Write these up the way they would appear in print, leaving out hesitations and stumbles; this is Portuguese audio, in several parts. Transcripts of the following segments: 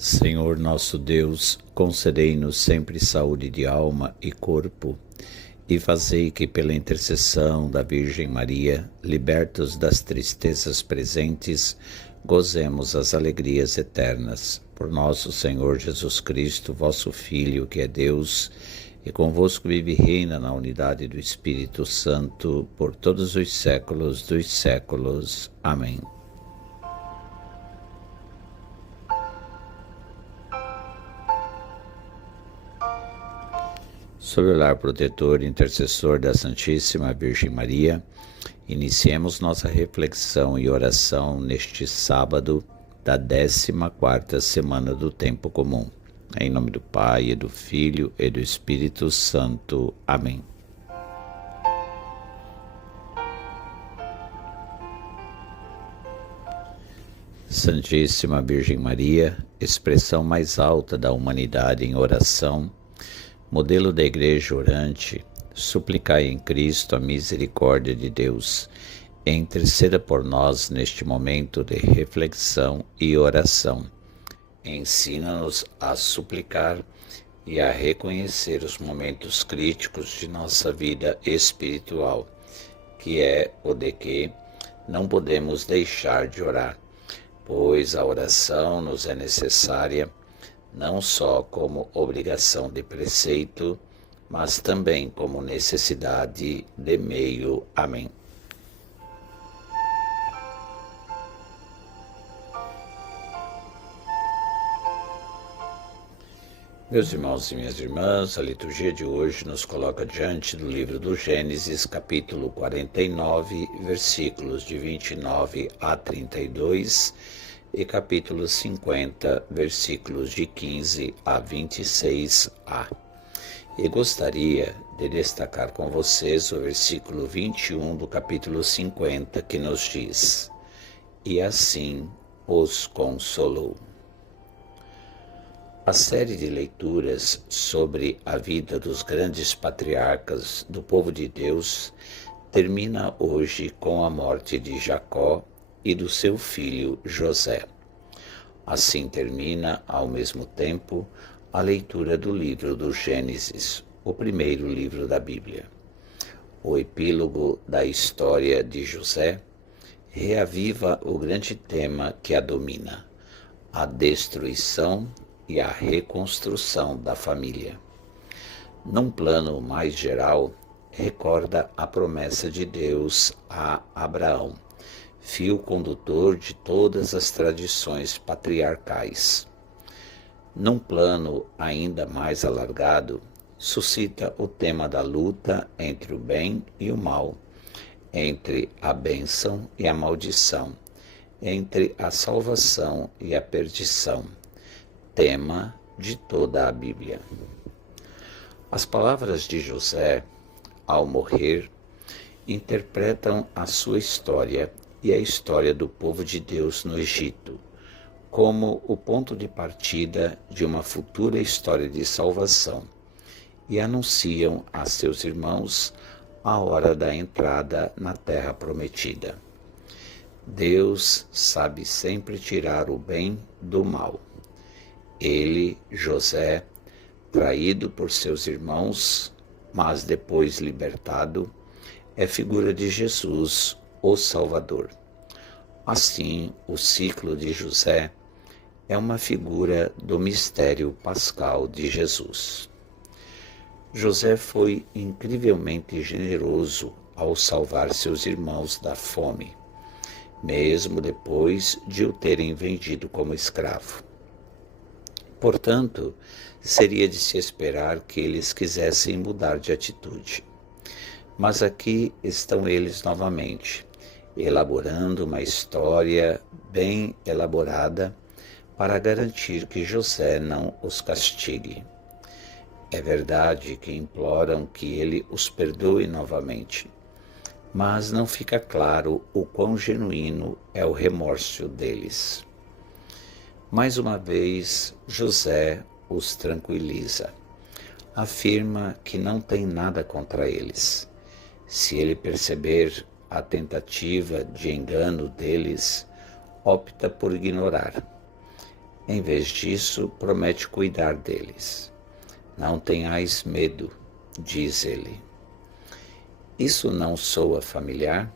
Senhor nosso Deus, concedei-nos sempre saúde de alma e corpo, e fazei que, pela intercessão da Virgem Maria, libertos das tristezas presentes, gozemos as alegrias eternas. Por nosso Senhor Jesus Cristo, vosso Filho, que é Deus, e convosco vive e reina na unidade do Espírito Santo, por todos os séculos dos séculos. Amém. Sob o olhar protetor e intercessor da Santíssima Virgem Maria, iniciemos nossa reflexão e oração neste sábado da 14ª semana do Tempo Comum. Em nome do Pai, e do Filho, e do Espírito Santo. Amém. Santíssima Virgem Maria, expressão mais alta da humanidade em oração, modelo da Igreja orante, suplicai em Cristo a misericórdia de Deus, e interceda por nós neste momento de reflexão e oração. Ensina-nos a suplicar e a reconhecer os momentos críticos de nossa vida espiritual, que é o de que não podemos deixar de orar, pois a oração nos é necessária não só como obrigação de preceito, mas também como necessidade de meio. Amém. Meus irmãos e minhas irmãs, a liturgia de hoje nos coloca diante do livro do Gênesis, capítulo 49, versículos de 29 a 32, e capítulo 50, versículos de 15 a 26a. E gostaria de destacar com vocês o versículo 21 do capítulo 50, que nos diz: E assim os consolou. A série de leituras sobre a vida dos grandes patriarcas do povo de Deus termina hoje com a morte de Jacó e do seu filho José. Assim termina, ao mesmo tempo, a leitura do livro do Gênesis, o primeiro livro da Bíblia. O epílogo da história de José reaviva o grande tema que a domina: a destruição e a reconstrução da família. Num plano mais geral, recorda a promessa de Deus a Abraão, fio condutor de todas as tradições patriarcais. Num plano ainda mais alargado, suscita o tema da luta entre o bem e o mal, entre a bênção e a maldição, entre a salvação e a perdição, tema de toda a Bíblia. As palavras de José, ao morrer, interpretam a sua história e a história do povo de Deus no Egito, como o ponto de partida de uma futura história de salvação, e anunciam a seus irmãos a hora da entrada na terra prometida. Deus sabe sempre tirar o bem do mal. Ele, José, traído por seus irmãos, mas depois libertado, é figura de Jesus, o Salvador. Assim, o ciclo de José é uma figura do mistério pascal de Jesus. José foi incrivelmente generoso ao salvar seus irmãos da fome, mesmo depois de o terem vendido como escravo. Portanto, seria de se esperar que eles quisessem mudar de atitude. Mas aqui estão eles novamente, elaborando uma história bem elaborada para garantir que José não os castigue. É verdade que imploram que ele os perdoe novamente, mas não fica claro o quão genuíno é o remorso deles. Mais uma vez, José os tranquiliza. Afirma que não tem nada contra eles. Se ele perceber a tentativa de engano deles, opta por ignorar. Em vez disso, promete cuidar deles. Não tenhais medo, diz ele. Isso não soa familiar?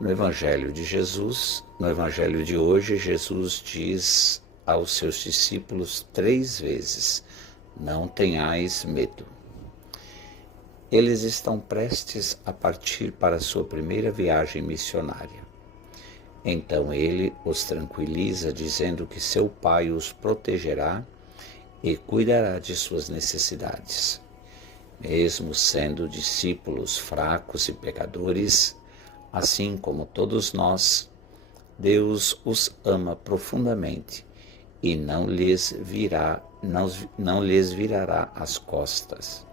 No Evangelho de hoje, Jesus diz aos seus discípulos 3 vezes: não tenhais medo. Eles estão prestes a partir para a sua primeira viagem missionária. Então ele os tranquiliza, dizendo que seu Pai os protegerá e cuidará de suas necessidades. Mesmo sendo discípulos fracos e pecadores, assim como todos nós, Deus os ama profundamente e não lhes virará as costas.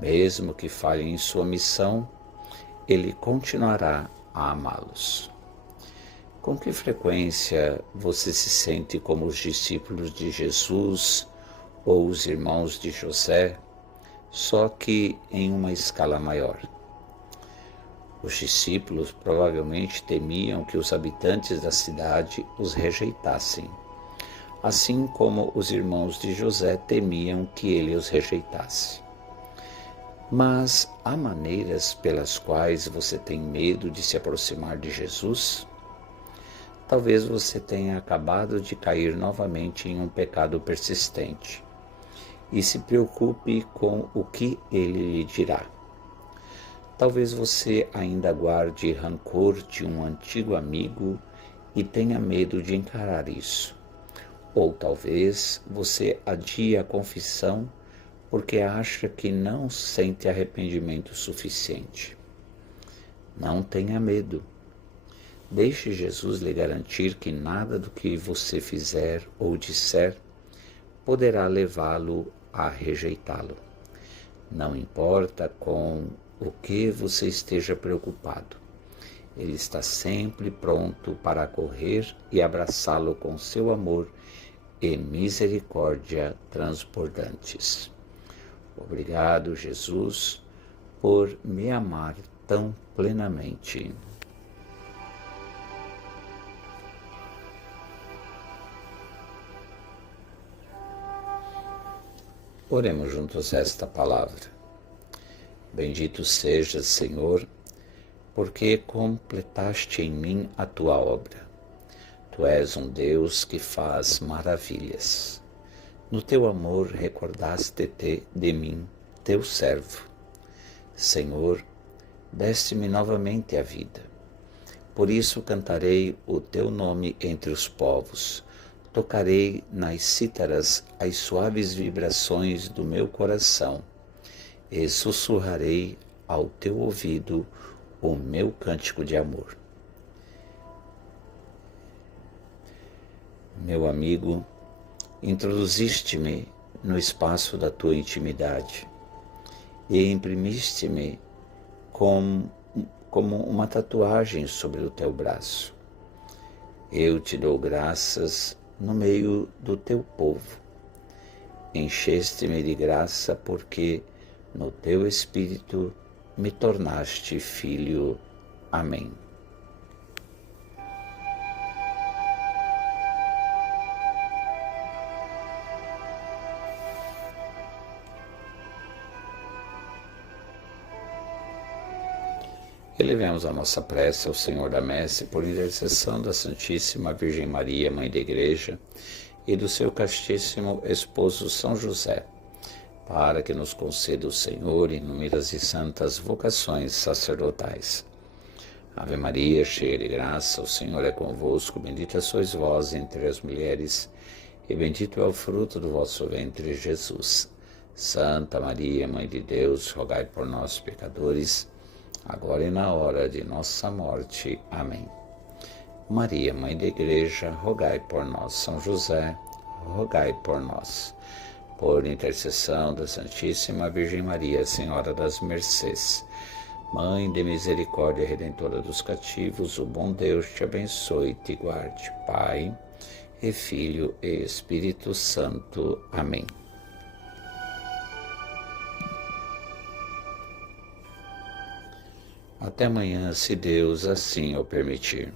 Mesmo que falhem em sua missão, Ele continuará a amá-los. Com que frequência você se sente como os discípulos de Jesus ou os irmãos de José, só que em uma escala maior? Os discípulos provavelmente temiam que os habitantes da cidade os rejeitassem, assim como os irmãos de José temiam que ele os rejeitasse. Mas há maneiras pelas quais você tem medo de se aproximar de Jesus? Talvez você tenha acabado de cair novamente em um pecado persistente e se preocupe com o que ele lhe dirá. Talvez você ainda guarde rancor de um antigo amigo e tenha medo de encarar isso. Ou talvez você adie a confissão porque acha que não sente arrependimento suficiente. Não tenha medo. Deixe Jesus lhe garantir que nada do que você fizer ou disser poderá levá-lo a rejeitá-lo. Não importa com o que você esteja preocupado. Ele está sempre pronto para acolher e abraçá-lo com seu amor e misericórdia transbordantes. Obrigado, Jesus, por me amar tão plenamente. Oremos juntos esta palavra. Bendito sejas, Senhor, porque completaste em mim a tua obra. Tu és um Deus que faz maravilhas. No teu amor recordaste-te de mim, teu servo. Senhor, deste-me novamente a vida. Por isso cantarei o teu nome entre os povos. Tocarei nas cítaras as suaves vibrações do meu coração e sussurrarei ao teu ouvido o meu cântico de amor. Meu amigo, introduziste-me no espaço da tua intimidade e imprimiste-me como uma tatuagem sobre o teu braço. Eu te dou graças no meio do teu povo. Encheste-me de graça porque no teu Espírito me tornaste filho. Amém. Elevemos a nossa prece ao Senhor da Messe por intercessão da Santíssima Virgem Maria, Mãe da Igreja, e do seu castíssimo esposo São José, para que nos conceda o Senhor inúmeras e santas vocações sacerdotais. Ave Maria, cheia de graça, o Senhor é convosco, bendita sois vós entre as mulheres, e bendito é o fruto do vosso ventre, Jesus. Santa Maria, Mãe de Deus, rogai por nós, pecadores, agora e na hora de nossa morte. Amém. Maria, Mãe da Igreja, rogai por nós. São José, rogai por nós. Por intercessão da Santíssima Virgem Maria, Senhora das Mercês, Mãe de misericórdia redentora dos cativos, o bom Deus te abençoe e te guarde. Pai, e Filho e Espírito Santo. Amém. Até amanhã, se Deus assim o permitir.